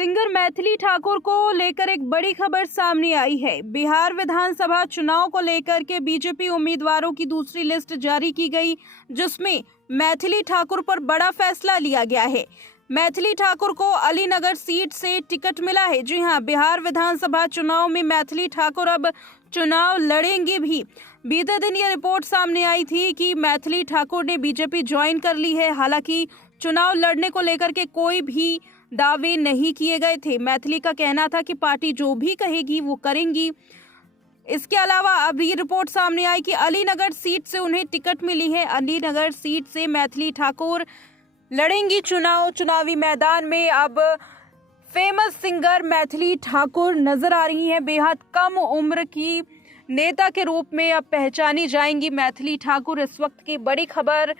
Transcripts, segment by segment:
Singer Maithili Thakur को लेकर एक बड़ी खबर सामने आई है। बिहार विधानसभा चुनाव को लेकर के बीजेपी उम्मीदवारों की दूसरी लिस्ट जारी की गई, जिसमें मैथिली ठाकुर पर बड़ा फैसला लिया गया है। मैथिली ठाकुर को अलीनगर सीट से टिकट मिला है। जी हां, बिहार विधानसभा चुनाव में मैथिली ठाकुर अब चुनाव लड़ेंगे भी। बीते दिन ये रिपोर्ट सामने आई थी कि मैथिली ठाकुर ने बीजेपी ज्वाइन कर ली है। हालांकि चुनाव लड़ने को लेकर के कोई भी दावे नहीं किए गए थे। मैथिली का कहना था कि पार्टी जो भी कहेगी वो करेंगी। इसके अलावा अब ये रिपोर्ट सामने आई कि अलीनगर सीट से उन्हें टिकट मिली है। अलीनगर सीट से मैथिली ठाकुर लड़ेंगी चुनाव। चुनावी मैदान में अब फेमस सिंगर मैथिली ठाकुर नजर आ रही हैं। बेहद कम उम्र की नेता के रूप में अब पहचानी जाएंगी मैथिली ठाकुर। इस वक्त की बड़ी खबर,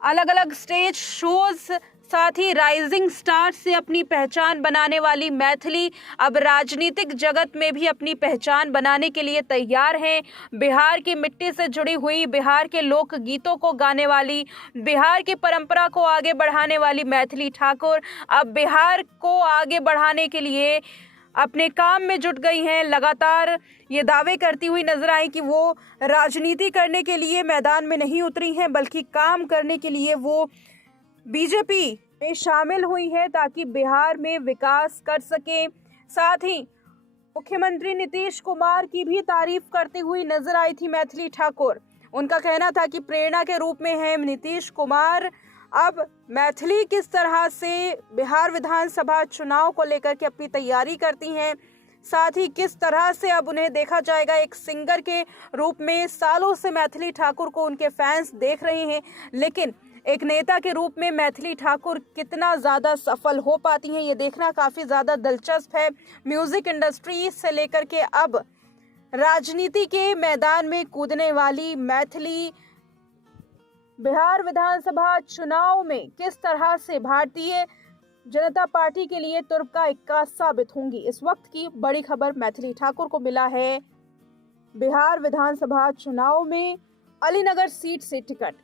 अलग अलग स्टेज शोज साथ ही राइजिंग स्टार से अपनी पहचान बनाने वाली मैथिली अब राजनीतिक जगत में भी अपनी पहचान बनाने के लिए तैयार हैं। बिहार की मिट्टी से जुड़ी हुई, बिहार के लोक गीतों को गाने वाली, बिहार की परंपरा को आगे बढ़ाने वाली मैथिली ठाकुर अब बिहार को आगे बढ़ाने के लिए अपने काम में जुट गई हैं। लगातार ये दावे करती हुई नजर आई कि वो राजनीति करने के लिए मैदान में नहीं उतरी हैं, बल्कि काम करने के लिए वो बीजेपी में शामिल हुई है ताकि बिहार में विकास कर सके। साथ ही मुख्यमंत्री नीतीश कुमार की भी तारीफ करती हुई नजर आई थी मैथिली ठाकुर। उनका कहना था कि प्रेरणा के रूप में है नीतीश कुमार। अब मैथिली किस तरह से बिहार विधानसभा चुनाव को लेकर के अपनी तैयारी करती हैं, साथ ही किस तरह से अब उन्हें देखा जाएगा एक सिंगर के रूप में। सालों से मैथिली ठाकुर को उनके फैंस देख रहे हैं, लेकिन एक नेता के रूप में मैथिली ठाकुर कितना ज़्यादा सफल हो पाती हैं, ये देखना काफ़ी ज़्यादा दिलचस्प है। म्यूज़िक इंडस्ट्री से लेकर के अब राजनीति के मैदान में कूदने वाली मैथिली बिहार विधानसभा चुनाव में किस तरह से भारतीय जनता पार्टी के लिए तुर्क का इक्का साबित होंगी। इस वक्त की बड़ी खबर, मैथिली ठाकुर को मिला है बिहार विधानसभा चुनाव में अलीनगर सीट से टिकट।